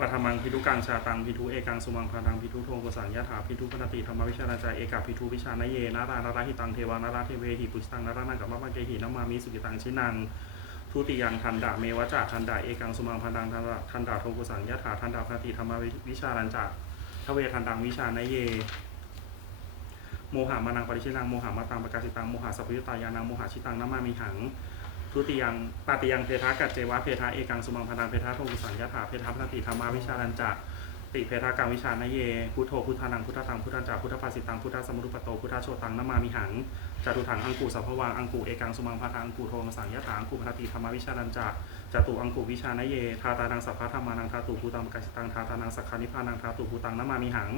ปัทมังพิทุกังชาตังพิทุเอกังสุมังพานังพิทุโทโกสังยะถาพิทุพนติธรรมวิชานาจาเอกาพิทุวิชานเยนารานาราหิตังเทวานาราเทเวหิปุชตังนารานังกัมมะมังเกหินามามิสุกิตังชินังทุติยังทันดาเมวะจาทันดาเอกังสุมังพานังทันดาทันดาโทโกสังยะถาทันดาพนติธรรมวิชานันจาทเวทันดังวิชานเยโมหามานังปริชินังโมหามาตังประกาศิตังโมหะสัพพยุตตายานังโมหะชิตังนามามิหัง ทุติยังปาติยังเพทากัจเจวะเพทาเอกังสุมังพนังเพทาโทกุสังยถาเพทาพนติธรรมาวิชาลันจะติเพทากังวิชานเย พุทโธพุทธานังพุทธตังพุทธันจาพุทธภาสิตังพุทธสมุรุปโตพุทธโชตังนามามิหังจตุถังอังกูสัพพวังอังกูเอกังสุมังพทังอังกูโทมสังยถาอังกูพนติธรรมวิชาลันจะจตุอังกูวิชานเยทาตานังสัพพะธรรมานังทาตุภูตังปกาศิตังทาตานังสักขานิพานังทาตุภูตังนามามิหัง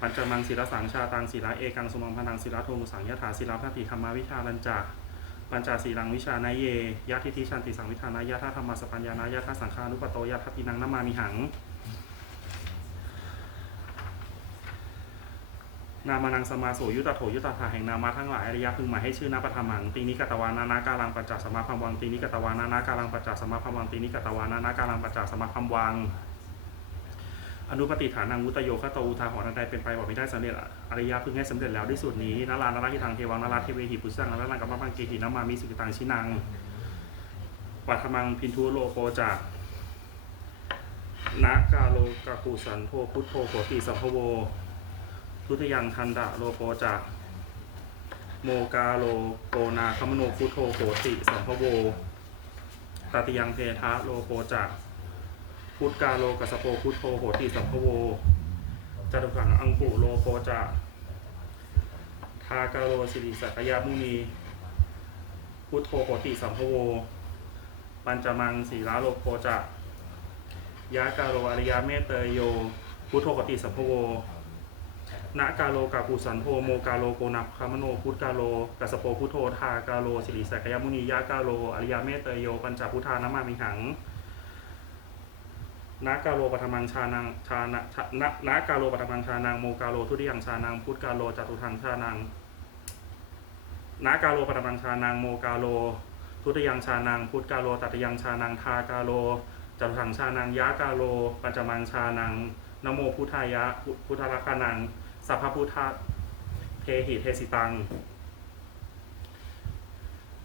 ปัญจมังศิลสังชาตังศิลาเอกังสุมังพนังศิลาโทมสังยถาศิลาพติธรรมวิชาลันจา ปัญจศีลังวิชานเยยะทิทิชันติสังวิธานายะธาธรรมสปัญญานายะธาสังฆานุปโตยะทัพินังนามามิหัง นามานังสมาโสยุตโถยุตถาแห่งนามาทั้งหลายอริยะพึงหมายให้ชื่อนาปฐมังตีนิกตวานานาการังปัจจสมาพัมวังตีนิกตวานานาการังปัจจสมาพัมวังตีนิกตวานานาการังปัจจสมาพัมวัง อนุปฏิฐานังวุตโยคตอุทาหรณ์อันใดเป็นไปบอกไม่ได้สำเร็จอริยะพึงให้สำเร็จแล้วด้วยสูตรนี้นารานาราทิทางเทวังนาราเทเวหิปุสังนารานังกัมมังเกหินามามิสุกิตังชินังปัทมังพินทุโลโปจากนากาโลกากุสันโทพุทโธโหติสัพพโว ทุตยังทันดะโลโปจากโมกาโลโกนาคมโนพุทโธโหติสัพพโวตติยังเพทะโลโปจาก พุทธกาโลกัสโปพุทโธโหติสัมภโวจตุขังอังปุโลโปจะทากาโลสิริสักยามุนีพุทโธโหติสัมภโว ปัญจมังสีลาโลโปจะยะกาโลอริยเมตเตยโย พุทโธโหติสัมภโวนะกาโลกาปุสันโธโมกาโลโกนับคามโนพุทธกาโลกัสโปพุทโธทากาโลสิริสักยามุนียะกาโลอริยเมตเตยโย ปัญจพุทธานามามิหัง นากาโลปฐมังชานังชานะนะนากาโลปฐมังชานังโมกาโลทุติยังชานังพุทธกาโลจตุทังชานังนากาโลปฐมังชานังโมกาโล ทุติยังชานังพุทธกาโลตติยังชานังทากาโลจตุทังชานังยะกาโล ปัญจมังชานังนโมพุทธายะพุทธลักขานังสัพพพุทธเทหิเทสิตัง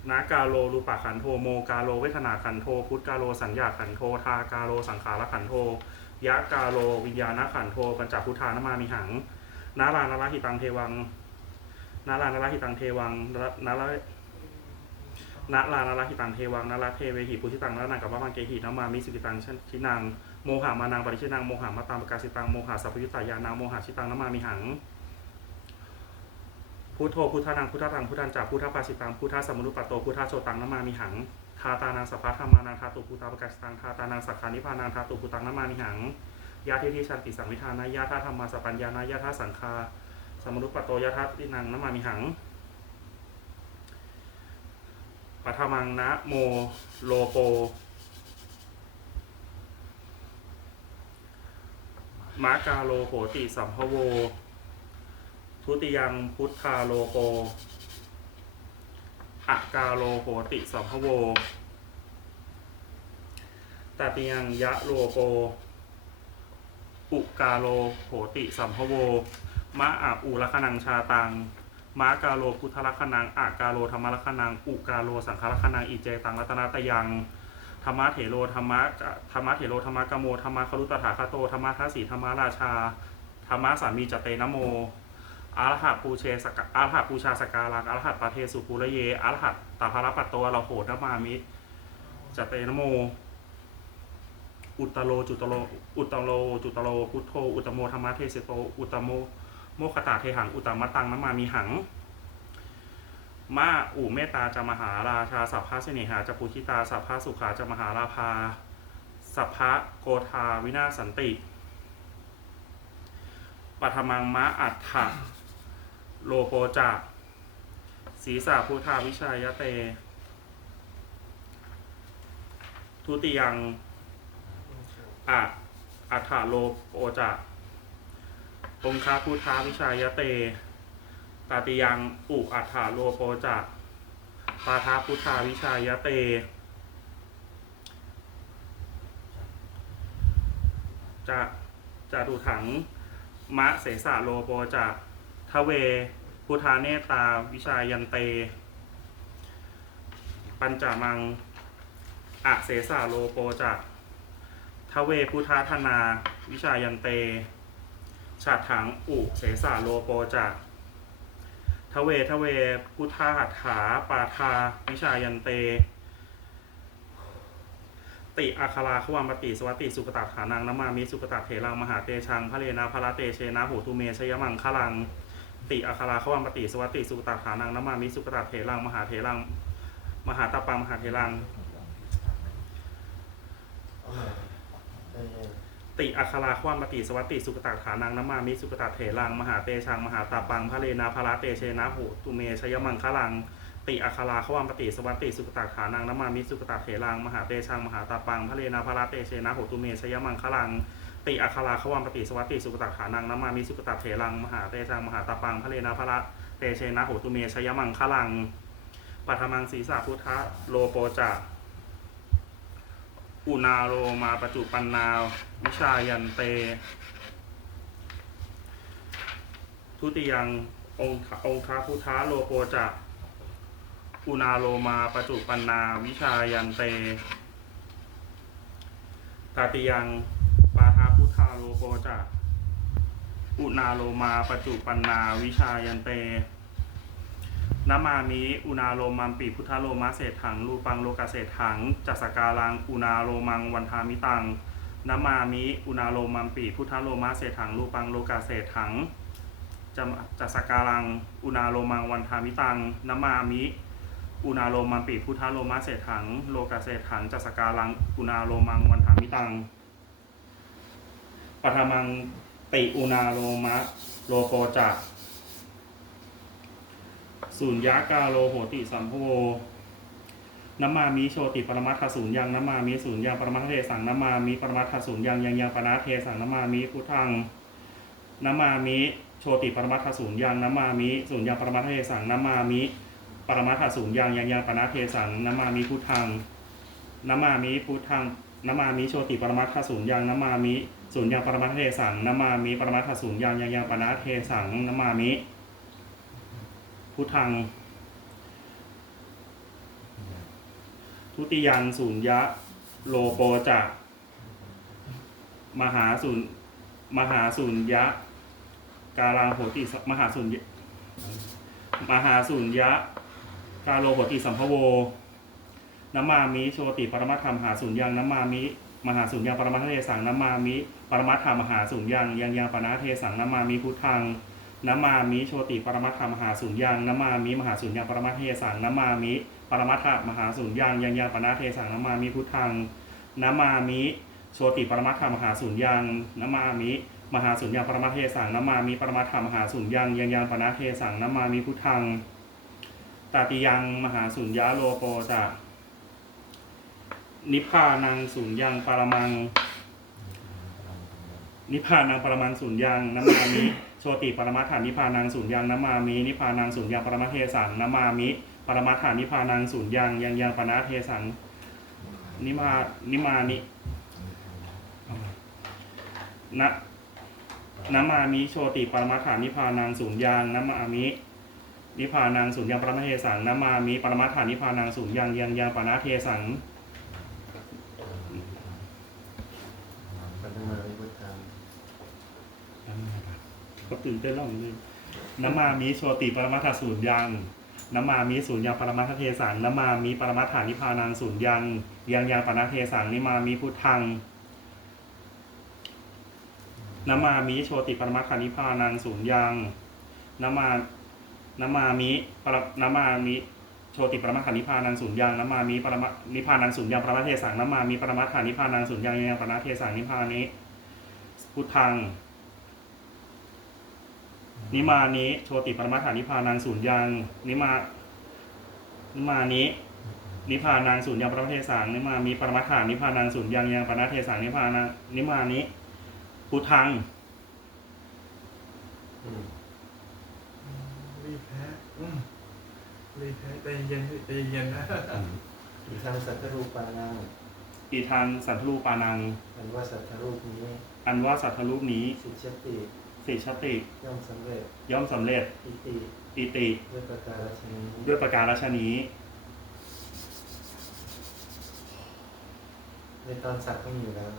นากาโลรูปะขันโทโมกาโลเวทนาขันโทพุทธกาโลสัญญาขันโททากาโลสังขารขันโทยะกาโลวิญญาณขันโทปัญจพุทธานามามิหังนารานาราหิตังเทวังนารานาราหิตังเทวังนารานารานาราหิตังเทวังนาราเทเวหิปุชิตังนารานังกับมังเกหินามามิสุกิตังชินังโมหามานังปริชินังโมหามาตังประกาศิตังโมหะสัพพยุตตายานังโมหะชิตังนามามิหัง พุทโธพุทธานังพุทธตังพุทธันจาพุทธปาสิตังพุทธสมุนุปปโตพุทธโชตังนามามิหังทาตานังสัพพะธรรมานังทาตุพุตตาปกัสตังทาตานังสักขานิพานังทาตุพุตังนามามิหังยาทิทิชันติสังวิธานายาธาธรรมาสปัญญานายาธาสังคาสมุนุปปโตยาธาตินังนามามิหังปัทมังนะโมโลโปมากาโลโหติสัมภโว ทุติยังพุทธาโลโกอักกาโลโหติสัมภโวตติยังยะโลโก อุกาโลโหติสัมภโว มะอาอูลัคนังชาตัง มะกาโลพุทธลัคนังอากาโลธรรมลัคนัง อุกาโลสังฆลัคนังอิเจตังรัตนาตยังธรรมะเถโลธรรมะธรรมะเถโลธรรมะกโมธรรมะครุตถาคโตธรรมะทัสีธรรมะราชาธรรมะสามีจเตนะโม อารหัตปูเชสกอารหัตปูชาสการังอารหัตปาเทสุภูระเยอารหัตตาภารปัตโตเราโหดนามามิจเตนโม อุตตโลจุตโล อุตตโลจุตโลพุทโธอุตโมธรรมะเทเสโตอุตโมโมคตาเทหังอุตมะตังนามามีหังมาอุเมตตาจะมหาราชาสัพพะเสนหาจะปุชิตาสัพพะสุขาจะมหาราภาสัพพะโกธาวินาสันติปัทมังมะอัฏฐะ โลโปจะศีสาพุทธาวิชายเต ทุติยังอะอัฏฐโลโปจะองคาพุทธาวิชายเตตาติยังอุอัฏฐะโลโปจะปาทาพุทธาวิชายเตจะจะดูถังมะเสสะโลโปจะ ทเว พุทธาเนตา วิชายันเต ปัญจมังอะเสสะโลโปจะทเวพุทธาธนา วิชายันเตฉาดถังอุเสสะโลโปจะทเวทเว พุทธาหัตถาปาทา วิชายันเต ติอาคาราขวามปติสวัสติสุกตาขานังนามามิสุกตาเถรังมหาเตชังพระเลนะพระเตเชนะโหตุเมชยมังคลัง ติอาคาราขวามปติสวัติสุกตาขานังนามามิสุกตาเถรังมหาเถรังมหาตาปังมหาเถรัง ติอาคาราขวามปติสวัติสุกตาขานังนามามิสุกตาเถรังมหาเตชังมหาตาปังพระเลนะพระเตเชนะโหตุเมชยมังคลัง ติอาคาราขวามปติสวัติสุกตาขานังนามามิสุกตาเถรังมหาเตชังมหาตาปังพระเลนะพระเตเชนะโหตุเมชยมังคลัง ติอาคาราขวามปติสวัสติสุกตาขานังนามามิสุกตาเถรังมหาเตชังมหาตาปังพระเลนะพระเตเชนะโหตุเมชยมังคลังปัทมังศีสาพุทธะโลโปจะอุนาโรมาปจุปันนาวิชายันเต ทุติยังองค์องคาพุทธะโลโปจะอุนาโลมาปจุปันนาวิชายันเตตาติยัง ปาทาพุทธาโลโปจะอุนาโลมาปจุปันนาวิชายันเตนามามิอุนาโลมัมปิพุทธโลมาเศษถังรูปังโลกาเศษถังจัสการังอุนาโลมังวันทามิตังนามามิอุนาโลมัมปิพุทธโลมาเศษถังรูปังโลกาเศษถังจะจัสการังอุนาโลมังวันทามิตังนามามิอุณาโลมังปิพุทธโลมาเศษถังโลกาเศษถังจัสสการังอุณาโลมังวันทามิตัง ปัทมังติอุณาโลมะโลโปจะสุญญากาโลโหติสัมภโวน้ำมามิโชติปรมัตถสูญยังน้ำมามิสูญยังปรมัตถเทสังน้ำมามิปรมัตถสูญยังยังยังปนาเทสังน้ำมามิพุทธังน้ำมามิโชติปรมัตถสูญยังน้ำมามิสูญยังปรมัตถเทสังน้ำมามิปรมาถสูงยังยังยังปนาเทสังนามามิพุทธังนามามิพุทธังนามามิโชติปรมาถสูงยังนามามิ สูงยังปรมาเทสังนามามิปรมาถสูงยังยังยังปนาเทสังนามามิพุทธัง ทุติยังสูญยะโลโปจะมหาสูญมหาสูญยะ การังโหติมหาสูญยะมหาสุญญะกาโลโหติสัมภโวน้ำมามิโชติปรมัตถามหาสุญญังน้ำมามิมหาสุญญาปรมัตถเทสังน้ำมามิ ปรมัตถามหาสุญญังยังยังปนาเทสังน้ำมามิพุทธังน้ำมามิโชติปรมัตถามหาสุญญังน้ำมามิมหาสุญญาปรมัตเทสังน้ำมามิ ปรมัตถามหาสุญญังยังยังปนาเทสังน้ำมามิพุทธังน้ำมามิโชติปรมัตถามหาสุญญังน้ำมามิ มหาสุญญาปรมัตเทสังน้ำมามิปรมัตถามหาสุญญังยังยังปนาเทสังน้ำมามิพุทธังตติยังมหาสุญญาโลโปจะนิพพานังสุญญังปรมัง นิพพานังปรมังสุญญังน้ำมามิโชติปรมัตถานิพพานังสุญญังน้ำมามินิพพานังสุญญังปรมัตเทสังน้ำมามิปรมัตถานิพพานังสุญญังยังยังปนาเทสังนิมานิมานินะน้ำมามิโชติปรมัตถานิพพานังสุญญังน้ำมามินิพพานังสุญญปรมาเทสังนามามิ ปรมัตถานิพพานังสุญญังยังยังปนาเทสัง ปัญมาวิพุทธัง ก็ตื่นเต้นแล้วนี่นมามิโชติปรมัตถสุญญังนมามิสุญญปรมัตถเทสังนมามิปรมัตถานิพานังสุญญัง ยังยังปนาเทสังนิมามิพุทธังนมามิโชติปรมัตถานิพานังสุญญังนมานมามิปรนมามิโชติปรมัตถานิพานังสุญญังนามามิปรมัตนิพานังสุญญังปรมัตเทสังนามามิปรมัตถานิพานังสุญญังยังยังปนาเทสังนิพานิพุทธัง นิมานิโชติปรมัตถานิพพานังสูญยังนิมานิมานินิพพานังสูญยังปรมัตถเทสังนิมามีปรมัตถานิพพานังสูญยังยังปรมัตถเทสังนิพพานังนิมานิพุทธังอืมรีบแพ้อืมรีบแพ้ใจเย็นๆใจเย็นๆนะอีกครั้งสักรูปานังอีทางสัทธรูปานัง อันว่าสัทธรูปนี้ อันว่าสัทธรูปนี้สิชติ สิชติย่อมสำเร็จย่อมสำเร็จอิติอิติด้วยประการฉนี้ด้วยประการฉนี้ในตอนสักก็มีอยู่แล้ว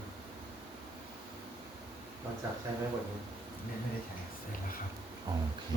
ตอนสักใช้ไหมบทนี้ไม่ไม่ได้ใช้ใช่แล้วครับโอเค